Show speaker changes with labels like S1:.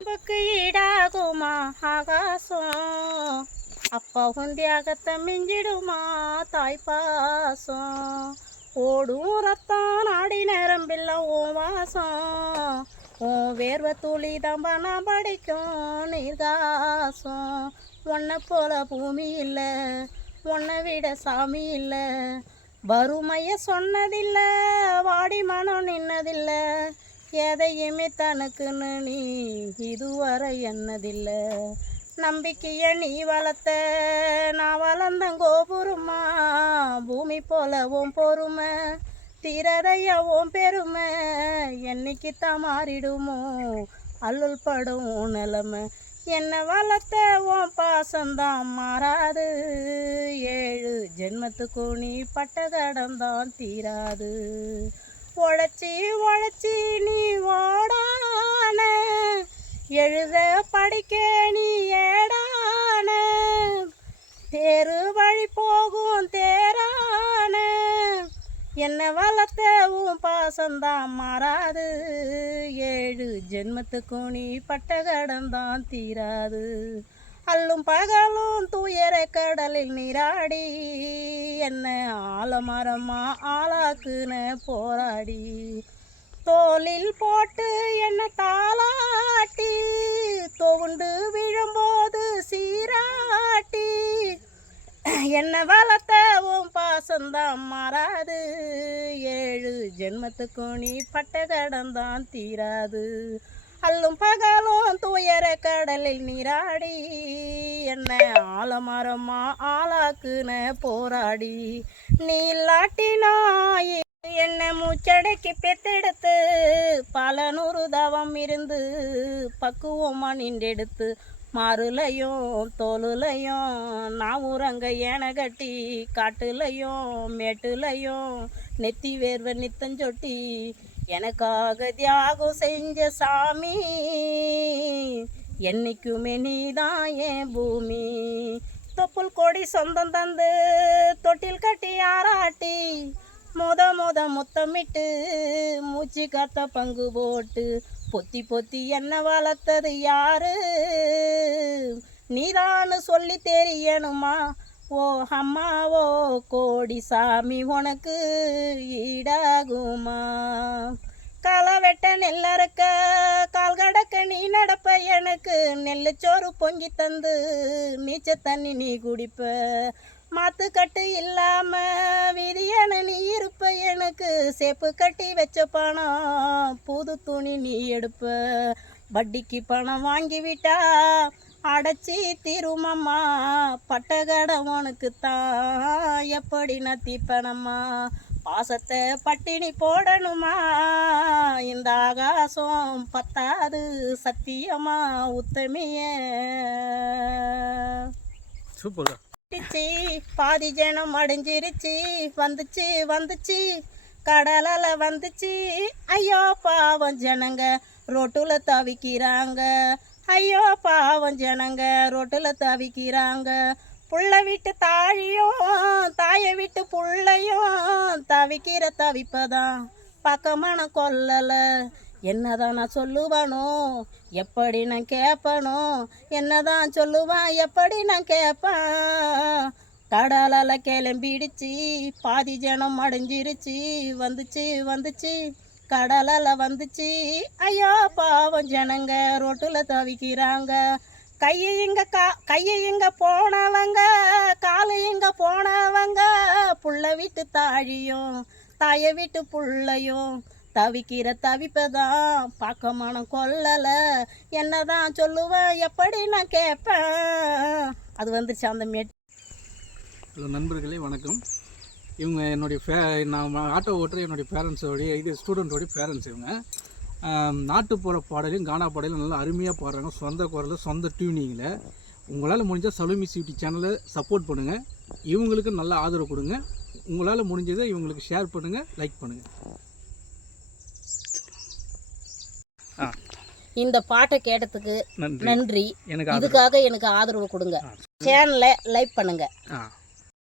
S1: அன்புக்கு ஈடாகுமா ஆகாசம் அப்பாவும் தியாகத்தை மிஞ்சிடுமா தாய் பாசம் ஓடும் ரத்தம் நாடி நரம்பில்ல ஓ வாசம். உன் வேர்வை துளி தம்ப நான் படிக்கும் நீர்காசம். உன்னை போல பூமி இல்லை உன்னை விட சாமி இல்லை. வறுமைய சொன்னதில்லை வாடி மனம் நின்னதில்ல. எதையுமே தனக்குன்னு நீ இதுவரை என்னதில்லை நம்பிக்கைய நீ வளர்த்த நான் வளர்ந்த கோபுரமா? பூமி போல பொறுமை தீரதைய பெருமை? என்னைக்கு தான் மாறிடுமோ? அல்லல் படும் நிலமை. என்னை வளர்த்த உன் பாசம்தான் மாறாது. ஏழு ஜென்மத்துக்கு நீ பட்ட கடம்தான் தீராது. உழைச்சி உழைச்சி நீ ஓடான. எழுத படிக்க நீ ஏடான. தேரு வழி போகும் தேரான. என்னை வளர்த்த உன் பாசம்தான் மாறாது. ஏழு ஜென்மத்துக்கும் நீ பட்ட கடந்தான் தீராது. அல்லும் பகலும் துயர கடலில் நீராடி என்ன ஆலமரமா ஆளாக்குன போராடி. தோலில் போட்டு என்ன தாளாட்டி தொகுண்டு விழும்போது சீராட்டி. என்ன வளர்த்தவும் பாசந்தான் மாறாது ஏழு ஜென்மத்துக்கும் நீ பட்ட கடந்தான் தீராது. அல்லும் பகலும் துயர கடலில் நீராடி என்ன ஆலமரமா ஆளாக்குன போராடி. நீ இல்லாட்டினாய் என்ன மூச்சடைக்கு பெத்தெடுத்து பல நூறு தவம் இருந்து பக்குவமா நின்றெடுத்து மாறுலையும் தோலுலையும் நான் உறங்க ஏன கட்டி காட்டுலையும் மேட்டுலையும் நெத்தி வேர்வை நித்தஞ்சொட்டி எனக்காக தியாகம் செஞ்ச சாமி என்னைக்குமே நீதான் என் பூமி. தொப்புள் கொடி சொந்தம் தந்து தொட்டில் கட்டி ஆராட்டி முத முத முத்தமிட்டு மூச்சு காத்த பங்கு போட்டு பொத்தி பொத்தி என்ன வளர்த்தது யாரு? நீதான்னு சொல்லி தெரியணுமா? ஓ அம்மாவோ கோடி சாமி உனக்கு ஈடாகுமா? களை வெட்ட நெல்லறுக்க கால் கடக்க நீ நடப்ப எனக்கு நெல்லுச்சோறு பொங்கி தந்து நீச்ச தண்ணி நீ குடிப்ப. மாத்து கட்டு இல்லாம விதியான நீ இருப்ப எனக்கு சேப்பு கட்டி வச்ச பணம் புது துணி நீ எடுப்ப. வட்டிக்கு பணம் வாங்கி விட்டா அடைச்சி திருமம்மா. பட்டகடை உனக்கு தான் எப்படி நான் தீப்பனம்மா பாசத்தை பட்டினி போடணுமா. இந்த ஆகாசம் பத்தாது சத்தியமா உத்தமிய.
S2: சூப்பர்
S1: பாதி ஜனம் அடைஞ்சிருச்சு. வந்துச்சு வந்துச்சு. கடலால வந்துச்சு. ஐயோ பாவம் ஜனங்க ரோட்டுல தவிக்கிறாங்க. ஐயோ பாவம் ஜனங்க ரோட்டுல தவிக்கிறாங்க. புள்ள விட்டு தாழியும் தாயை விட்டு புள்ளையும் தவிக்கிற தவிப்பதான். பக்கமான கொல்லல என்னதான் நான் சொல்லுவானோ எப்படி நான் கேட்பனோ என்னதான் சொல்லுவான் எப்படி நான் கேட்பேன். தடாலால கிளம்பிடுச்சு. பாதி ஜனம் அடைஞ்சிருச்சு. வந்துச்சு வந்துச்சு. கடலால வந்துச்சு. ஐயா பாவம் ஜனங்க ரோட்டில் தவிக்கிறாங்க. கையை இங்க கா கையை இங்க போனவங்க காலு இங்க போனவங்க புள்ள விட்டு தாழியும் தாயை விட்டு புள்ளையும் தவிக்கிற தவிப்பதான் பார்க்க மனம் கொல்லலை என்னதான் சொல்லுவேன் எப்படி நான் கேட்பேன் அது வந்துருச்சு அந்த மெட்
S2: ஹலோ நண்பர்களே வணக்கம். இவங்க என்னுடைய ஃபே நான் ஆட்டோ ஓட்டுற என்னுடைய பேரண்ட்ஸோடைய இது ஸ்டூடெண்ட்டோடைய பேரண்ட்ஸ் இவங்க. நாட்டுப்புற பாடலையும் கானா பாடலையும் நல்லா அருமையாக பாடுறாங்க. சொந்த குரலில் சொந்த டியூனிங்கில் உங்களால் முடிஞ்சால் சலுமி சிட்டி சேனலை சப்போர்ட் பண்ணுங்கள் இவங்களுக்கு நல்ல ஆதரவு கொடுங்க. உங்களால் முடிஞ்சதை இவங்களுக்கு ஷேர் பண்ணுங்கள் லைக் பண்ணுங்கள்
S1: இந்த பாட்டை கேட்டதுக்கு
S2: நன்றி.
S1: நன்றி.
S2: எனக்கு ஆதரவு.
S1: இதுக்காக எனக்கு ஆதரவு கொடுங்க. சேனலை லைக் பண்ணுங்க.
S2: ஆ.